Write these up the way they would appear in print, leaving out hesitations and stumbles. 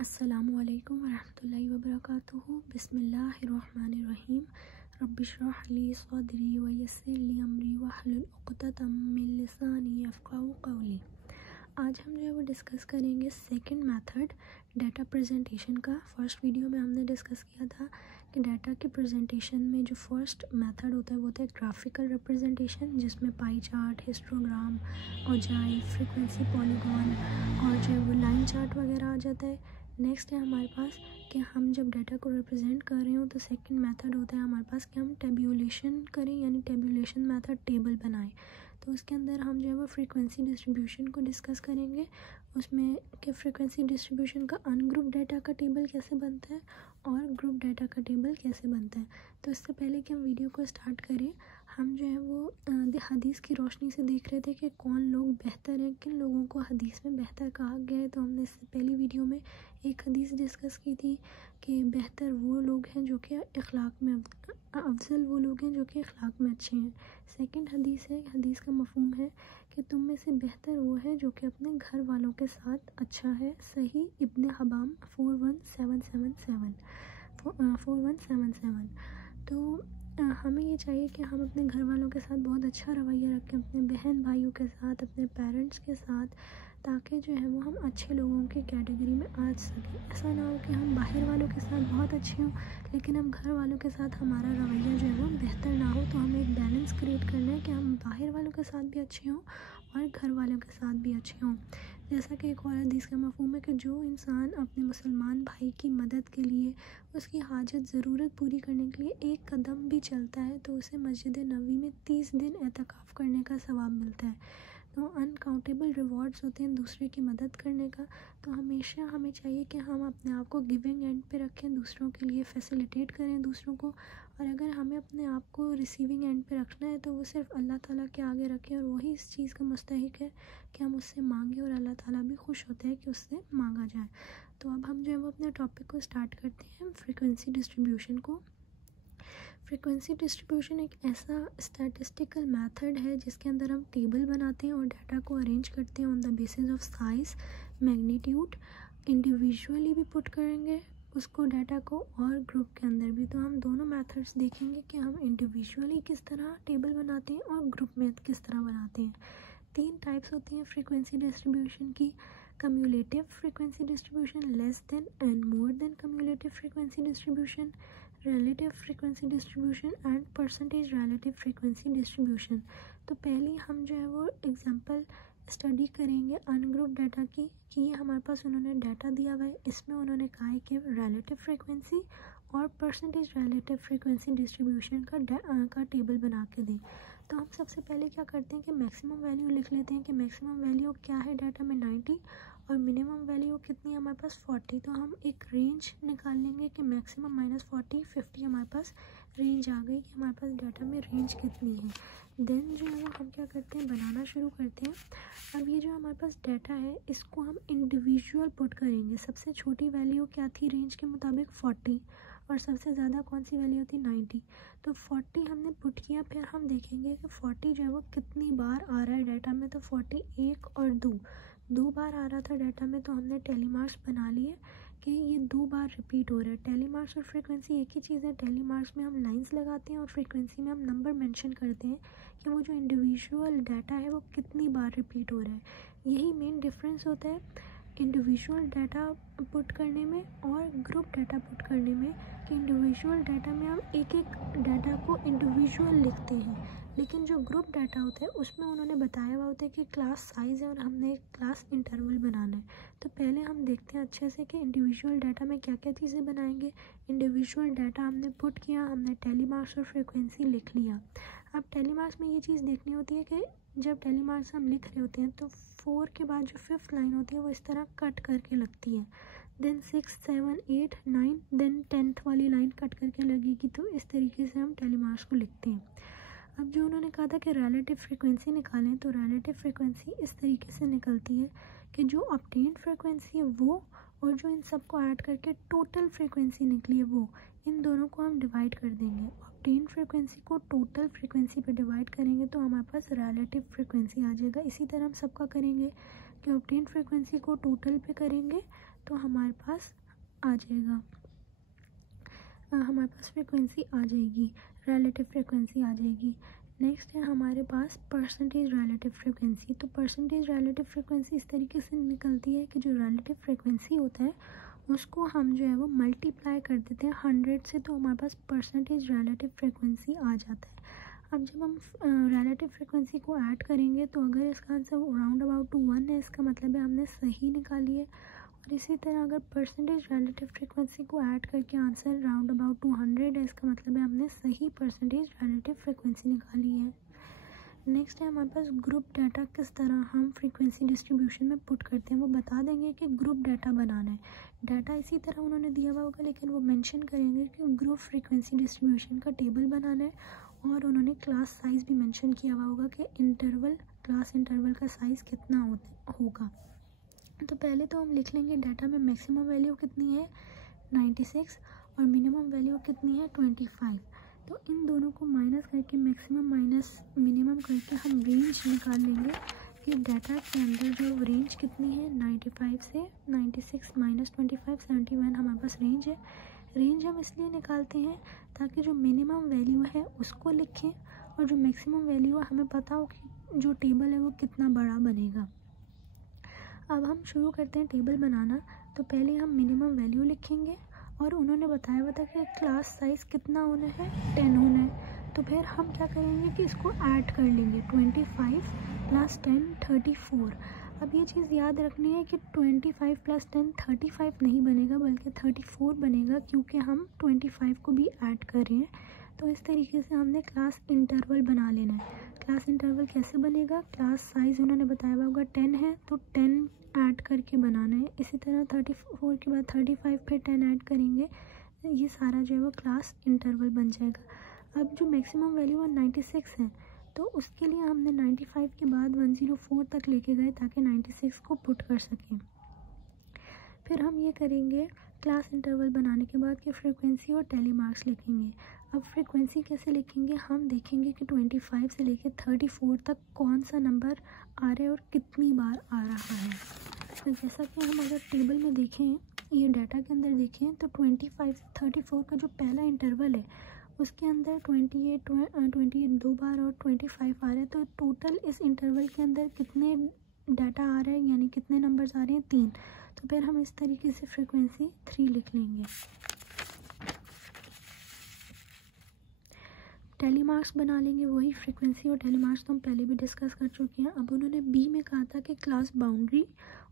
अस्सलामुअलैकुम वरहमतुल्लाहि वबरकातुहू। बिस्मिल्लाहिर्रहमानिर्रहीम। रब्बिश्रह ली सदरी व यस्सिर ली अमरी वहलुल उक़दतम मिन लिसानी यफ़क़हू क़ौली। आज हम जो है वो डिस्कस करेंगे सेकंड मेथड डाटा प्रेजेंटेशन का। फर्स्ट वीडियो में हमने डिस्कस किया था कि डाटा के प्रेजेंटेशन में जो फर्स्ट मेथड होता है वो होता है ग्राफिकल रिप्रेजेंटेशन, जिसमें pie chart, histogram, ogive, frequency, polygon और जो है वो लाइन चार्ट वगैरह आ जाता है। नेक्स्ट है हमारे पास कि हम जब डाटा को रिप्रेजेंट कर रहे हो तो सेकंड मेथड होता है हमारे पास कि हम टेबुलेशन करें, यानी टेबुलेशन मेथड, टेबल बनाएं। तो उसके अंदर हम जो है वो फ्रीक्वेंसी डिस्ट्रीब्यूशन को डिस्कस करेंगे, उसमें कि फ्रीक्वेंसी डिस्ट्रीब्यूशन का अनग्रुप डाटा का टेबल कैसे बनता है और ग्रुप डाटा का टेबल कैसे बनता है। तो इससे पहले कि हम वीडियो को स्टार्ट करें, हम जो है वो हदीस की रोशनी से देख रहे थे कि कौन लोग बेहतर हैं, किन लोगों को हदीस में बेहतर कहा गया है। तो हमने इससे पहली वीडियो में एक हदीस डिस्कस की थी कि बेहतर वो लोग हैं जो कि अखलाक में अफजल वो लोग हैं जो कि अखलाक में अच्छे हैं। सेकंड हदीस है, हदीस का मफहूम है कि तुम में से बेहतर वो है जो कि अपने घर वालों के साथ अच्छा है। सही इब्न हबाम 4177। तो हमें ये चाहिए कि हम अपने घर वालों के साथ बहुत अच्छा रवैया रखें, अपने बहन भाइयों के साथ, अपने पेरेंट्स के साथ, ताकि जो है वो हम अच्छे लोगों की कैटेगरी में आ सकें। ऐसा ना हो कि हम बाहर वालों के साथ बहुत अच्छे हों लेकिन हम घर वालों के साथ हमारा रवैया जो है वो बेहतर ना हो। तो हमें एक बैलेंस क्रिएट करना है कि हम बाहर वालों के साथ भी अच्छे हों और घर वालों के साथ भी अच्छे हों। जैसा कि एक और हदीस का मफहूम है कि जो इंसान अपने मुसलमान भाई की मदद के लिए, उसकी हाजत ज़रूरत पूरी करने के लिए एक कदम भी चलता है तो उसे मस्जिद नबवी में 30 दिन एतकाफ़ करने का सवाब मिलता है। तो अनकाउंटेबल रिवॉर्ड्स होते हैं दूसरे की मदद करने का। तो हमेशा हमें चाहिए कि हम अपने आप को गिविंग एंड पे रखें, दूसरों के लिए फैसिलिटेट करें दूसरों को। और अगर हमें अपने आप को रिसीविंग एंड पे रखना है तो वो सिर्फ अल्लाह ताला के आगे रखें, और वही इस चीज़ का मुस्तहिक है कि हम उससे मांगें और अल्लाह ताला भी खुश होते हैं कि उससे मांगा जाए। तो अब हम जो है वो अपने टॉपिक को स्टार्ट करते हैं, फ्रीक्वेंसी डिस्ट्रीब्यूशन को। फ्रीक्वेंसी डिस्ट्रीब्यूशन एक ऐसा स्टैटिस्टिकल मेथड है जिसके अंदर हम टेबल बनाते हैं और डाटा को अरेंज करते हैं on the basis of size, magnitude. Individually भी पुट करेंगे उसको डाटा को और ग्रुप के अंदर भी। तो हम दोनों मेथड्स देखेंगे कि हम इंडिविजुअली किस तरह टेबल बनाते हैं और ग्रुप में किस तरह बनाते हैं। 3 टाइप्स होती हैं फ्रीक्वेंसी डिस्ट्रीब्यूशन की: cumulative frequency distribution, less than and more than cumulative frequency distribution, relative frequency distribution and percentage relative frequency distribution. तो पहले हम जो है वो एग्जांपल स्टडी करेंगे अनग्रुप डाटा की, कि ये हमारे पास उन्होंने डाटा दिया हुआ है, इसमें उन्होंने कहा है कि रिलेटिव फ्रीक्वेंसी और परसेंटेज रिलेटिव फ्रीक्वेंसी डिस्ट्रीब्यूशन का टेबल बना के दें। तो हम सबसे पहले क्या करते हैं कि मैक्सिमम वैल्यू लिख लेते हैं कि मैक्सिमम वैल्यू क्या है डाटा में 90 और मिनिमम वैल्यू कितनी है हमारे पास 40। तो हम एक रेंज निकाल लेंगे कि मैक्सिमम -40, 50 हमारे पास रेंज आ गई कि हमारे पास डाटा में रेंज कितनी है। देन जो है हम क्या करते हैं, बनाना शुरू करते हैं। अब ये जो हमारे पास डाटा है इसको हम इंडिविजुअल पुट करेंगे। सबसे छोटी वैल्यू क्या थी रेंज के मुताबिक 40, और सबसे ज़्यादा कौन सी वैल्यू थी 90। तो 40 हमने पुट किया, फिर हम देखेंगे कि 40 जो है वो कितनी बार आ रहा है डाटा में। तो 40 1 और 2 बार आ रहा था डाटा में, तो हमने टेलीमार्क्स बना लिए कि ये 2 बार रिपीट हो रहा है। टेलीमार्क्स और फ्रीक्वेंसी एक ही चीज़ है। टेलीमार्क्स में हम लाइंस लगाते हैं और फ्रीक्वेंसी में हम नंबर मेंशन करते हैं कि वो जो इंडिविजुअल डाटा है वो कितनी बार रिपीट हो रहा है। यही मेन डिफरेंस होता है इंडिविजुअल डाटा पुट करने में और ग्रुप डाटा पुट करने में, कि इंडिविजुअल डाटा में हम एक एक डाटा को इंडिविजुअल लिखते हैं, लेकिन जो ग्रुप डाटा होता है उसमें उन्होंने बताया हुआ होता है कि क्लास साइज़ है और हमने एक क्लास इंटरवल बनाना है। तो पहले हम देखते हैं अच्छे से कि इंडिविजुअल डाटा में क्या क्या चीज़ें बनाएंगे। इंडिविजुअल डाटा हमने पुट किया, हमने टेलीमार्क्स और फ्रीक्वेंसी लिख लिया। अब टेलीमार्क्स में ये चीज़ देखनी होती है कि जब टेलीमार्क्स हम लिख रहे होते हैं तो 4 के बाद जो 5th लाइन होती है वो इस तरह कट करके लगती है। देन 6, 7, 8, 9, देन 10th वाली लाइन कट करके लगेगी। तो इस तरीके से हम टेलीमार्क्स को लिखते हैं। अब जो उन्होंने कहा था कि रिलेटिव फ्रीक्वेंसी निकालें, तो रिलेटिव फ्रीक्वेंसी इस तरीके से निकलती है कि जो ऑब्टेन्ड फ्रीक्वेंसी है वो और जो इन सब को ऐड करके टोटल फ्रीक्वेंसी निकली है वो, इन दोनों को हम डिवाइड कर देंगे। ऑब्टेन्ड फ्रीक्वेंसी को टोटल फ्रीक्वेंसी पे डिवाइड करेंगे तो हमारे पास रिलेटिव फ्रीक्वेंसी आ जाएगा। इसी तरह हम सबका करेंगे कि ऑब्टेन्ड फ्रीक्वेंसी को टोटल पे करेंगे तो हमारे पास आ जाएगा, हमारे पास फ्रीक्वेंसी आ जाएगी, रिलेटिव फ्रीक्वेंसी आ जाएगी। नेक्स्ट है हमारे पास परसेंटेज रिलेटिव फ्रीक्वेंसी। तो परसेंटेज रिलेटिव फ्रीक्वेंसी इस तरीके से निकलती है कि जो रिलेटिव फ्रीक्वेंसी होता है उसको हम जो है वो मल्टीप्लाई कर देते हैं 100 से, तो हमारे पास परसेंटेज रिलेटिव फ्रीक्वेंसी आ जाता है। अब जब हम रिलेटिव फ्रीक्वेंसी को ऐड करेंगे तो अगर इसका आंसर राउंड अबाउट टू 1 है, इसका मतलब है हमने सही निकाली है। और इसी तरह अगर परसेंटेज रिलेटिव फ्रीक्वेंसी को ऐड करके आंसर राउंड अबाउट टू 100 है, इसका मतलब है हमने सही परसेंटेज रिलेटिव फ्रीक्वेंसी निकाली है। नेक्स्ट है हमारे पास ग्रुप डाटा किस तरह हम फ्रीक्वेंसी डिस्ट्रीब्यूशन में पुट करते हैं, वो बता देंगे कि ग्रुप डाटा बनाना है। डाटा इसी तरह उन्होंने दिया हुआ होगा, लेकिन वो मेंशन करेंगे कि ग्रुप फ्रीक्वेंसी डिस्ट्रीब्यूशन का टेबल बनाना है, और उन्होंने क्लास साइज़ भी मेंशन किया हुआ होगा कि इंटरवल, क्लास इंटरवल का साइज़ कितना होगा। तो पहले तो हम लिख लेंगे डाटा में मैक्सिमम वैल्यू कितनी है 96 और मिनिमम वैल्यू कितनी है 25। तो इन दोनों को माइनस करके मैक्सिमम माइनस मिनिमम करके हम रेंज निकाल लेंगे कि डाटा के अंदर जो रेंज कितनी है 95 से 96 माइनस 25 71 हमारे पास रेंज है। रेंज हम इसलिए निकालते हैं ताकि जो मिनिमम वैल्यू है उसको लिखें और जो मैक्सिमम वैल्यू है हमें पता हो कि जो टेबल है वो कितना बड़ा बनेगा। अब हम शुरू करते हैं टेबल बनाना। तो पहले हम मिनिमम वैल्यू लिखेंगे और उन्होंने बताया हुआ था कि क्लास साइज़ कितना होना है 10 होना है। तो फिर हम क्या करेंगे कि इसको ऐड कर लेंगे 25 प्लस 10 34। अब ये चीज़ याद रखनी है कि 25 प्लस 10 35 नहीं बनेगा बल्कि 34 बनेगा, क्योंकि हम 25 को भी ऐड कर रहे हैं। तो इस तरीके से हमने क्लास इंटरवल बना लेना है। क्लास इंटरवल कैसे बनेगा, क्लास साइज़ उन्होंने बताया हुआ होगा 10 है तो 10 ऐड करके बनाना है। इसी तरह 34 के बाद 35 फिर 10 ऐड करेंगे, ये सारा जो है वो क्लास इंटरवल बन जाएगा। अब जो मैक्सिमम वैल्यू है 96 है, तो उसके लिए हमने 95 के बाद 104 तक लेके गए ताकि 96 को पुट कर सकें। फिर हम ये करेंगे क्लास इंटरवल बनाने के बाद कि फ्रीक्वेंसी और टेली मार्क्स लिखेंगे। अब फ्रीक्वेंसी कैसे लिखेंगे, हम देखेंगे कि 25 से लेकर 34 तक कौन सा नंबर आ रहा है और कितनी बार आ रहा है। तो जैसा कि हम अगर टेबल में देखें, ये डाटा के अंदर देखें, तो 25 से 34 का जो पहला इंटरवल है उसके अंदर 28 दो बार और 25 आ रहा है। तो टोटल इस इंटरवल के अंदर कितने डाटा आ रहा है, यानी कितने नंबर्स आ रहे हैं 3। तो फिर हम इस तरीके से फ्रीक्वेंसी 3 लिख लेंगे। टेली मार्क्स बना लेंगे, वही फ्रीक्वेंसी और टेली मार्क्स तो हम पहले भी डिस्कस कर चुके हैं। अब उन्होंने बी में कहा था कि क्लास बाउंड्री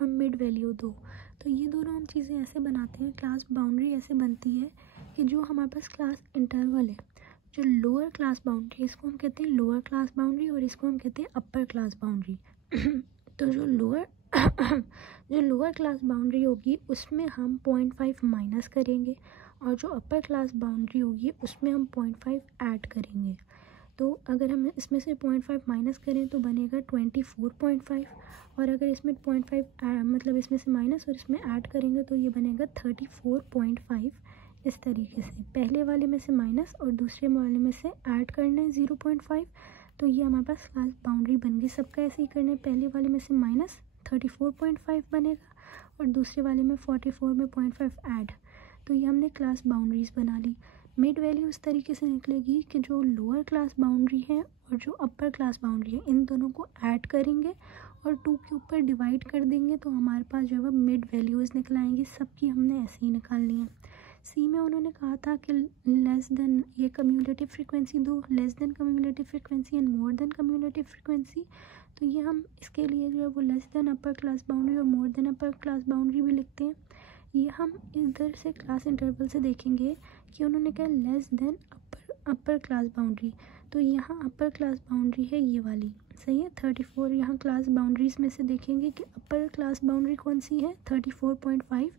और मिड वैल्यू दो। तो ये दोनों हम चीज़ें ऐसे बनाते हैं। क्लास बाउंड्री ऐसे बनती है कि जो हमारे पास क्लास इंटरवल है, जो लोअर क्लास बाउंड्री, इसको हम कहते हैं लोअर क्लास बाउंड्री और इसको हम कहते हैं अपर क्लास बाउंड्री। तो जो लोअर क्लास बाउंड्री होगी उसमें हम 0.5 माइनस करेंगे और जो अपर क्लास बाउंड्री होगी उसमें हम 0.5 ऐड करेंगे। तो अगर हम इसमें से 0.5 माइनस करें तो बनेगा 24.5, और अगर इसमें 0.5 मतलब इसमें से माइनस और इसमें ऐड करेंगे तो ये बनेगा 34.5। इस तरीके से पहले वाले में से माइनस और दूसरे वाले में से ऐड करना है 0.5, तो ये हमारे पास क्लास बाउंड्री बन गई। सबका ऐसे ही करना है, पहले वाले में से माइनस 34.5 बनेगा और दूसरे वाले में 44 में 0.5 ऐड। तो ये हमने क्लास बाउंड्रीज़ बना ली। मिड वैल्यू इस तरीके से निकलेगी कि जो लोअर क्लास बाउंड्री है और जो अपर क्लास बाउंड्री है इन दोनों को ऐड करेंगे और 2 के ऊपर डिवाइड कर देंगे, तो हमारे पास जो है वो मिड वैल्यूज़ निकल आएंगी। सबकी हमने ऐसे ही निकालनी है। सी में उन्होंने कहा था कि लेस देन ये कम्युलेटिव फ्रीक्वेंसी दो, less than cumulative frequency and more than cumulative frequency. तो ये हम इसके लिए जो है वो less than upper class boundary और more than upper class boundary भी लिखते हैं। ये हम इधर से क्लास इंटरवल से देखेंगे कि उन्होंने कहा less than upper class boundary, तो यहाँ अपर क्लास बाउंड्री है ये वाली, सही है 34। यहाँ क्लास बाउंड्रीज में से देखेंगे कि अपर क्लास बाउंड्री कौन सी है 34.5।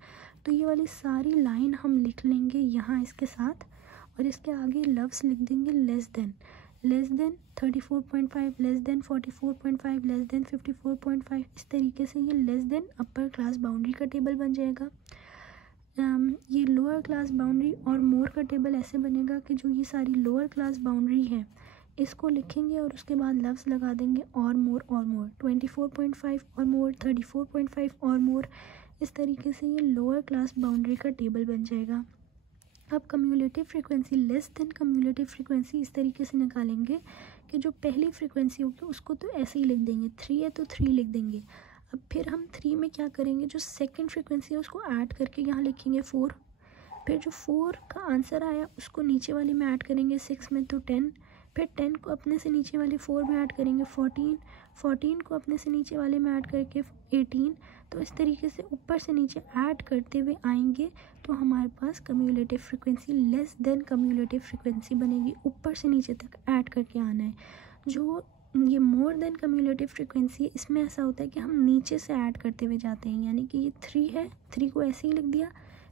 तो ये वाली सारी लाइन हम लिख लेंगे यहाँ इसके साथ और इसके आगे लफ्ज़ लिख देंगे less than 34.5, less than 44.5, less than 54.5। इस तरीके से ये less than upper class boundary का टेबल बन जाएगा। ये लोअर क्लास बाउंड्री और मोर का टेबल ऐसे बनेगा कि जो ये सारी लोअर क्लास बाउंड्री है इसको लिखेंगे और उसके बाद लफ्ज़ लगा देंगे और मोर 24.5 और मोर 34.5 और मोर। इस तरीके से ये लोअर क्लास बाउंड्री का टेबल बन जाएगा। अब cumulative frequency less than cumulative frequency इस तरीके से निकालेंगे कि जो पहली फ्रीक्वेंसी होगी उसको तो ऐसे ही लिख देंगे, 3 है तो 3 लिख देंगे। अब फिर हम 3 में क्या करेंगे, जो सेकंड फ्रीक्वेंसी है उसको ऐड करके यहाँ लिखेंगे 4। फिर जो 4 का आंसर आया उसको नीचे वाली में ऐड करेंगे 6 में तो 10। फिर 10 को अपने से नीचे वाले 4 में ऐड करेंगे 14। 14 को अपने से नीचे वाले में ऐड करके 18। तो इस तरीके से ऊपर से नीचे ऐड करते हुए आएंगे तो हमारे पास cumulative frequency less than cumulative frequency बनेगी। ऊपर से नीचे तक ऐड करके आना है। जो ये मोर देन कम्युलेटिव फ्रीक्वेंसी इसमें ऐसा होता है कि हम नीचे से ऐड करते हुए जाते हैं, यानी कि ये 3 है, 3 को ऐसे ही लिख दिया।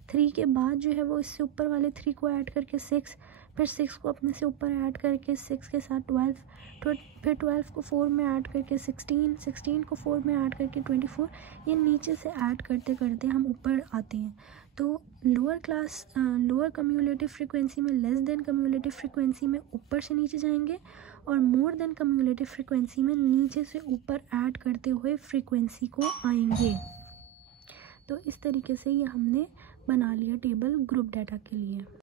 3 के बाद जो है वो इससे ऊपर वाले 3 को ऐड करके 6, फिर 6 को अपने से ऊपर ऐड करके 6 के साथ 12, फिर 12 को 4 में ऐड करके 16, 16 को 4 में ऐड करके 24। ये नीचे से ऐड करते करते हम ऊपर आते हैं। तो लोअर कम्युलेटिव फ्रीक्वेंसी में लेस देन कम्युलेटिव फ्रीक्वेंसी में ऊपर से नीचे जाएंगे और मोर देन कम्युलेटिव फ्रीक्वेंसी में नीचे से ऊपर ऐड करते हुए फ्रीक्वेंसी को आएंगे। तो इस तरीके से ये हमने बना लिया टेबल ग्रुप डाटा के लिए।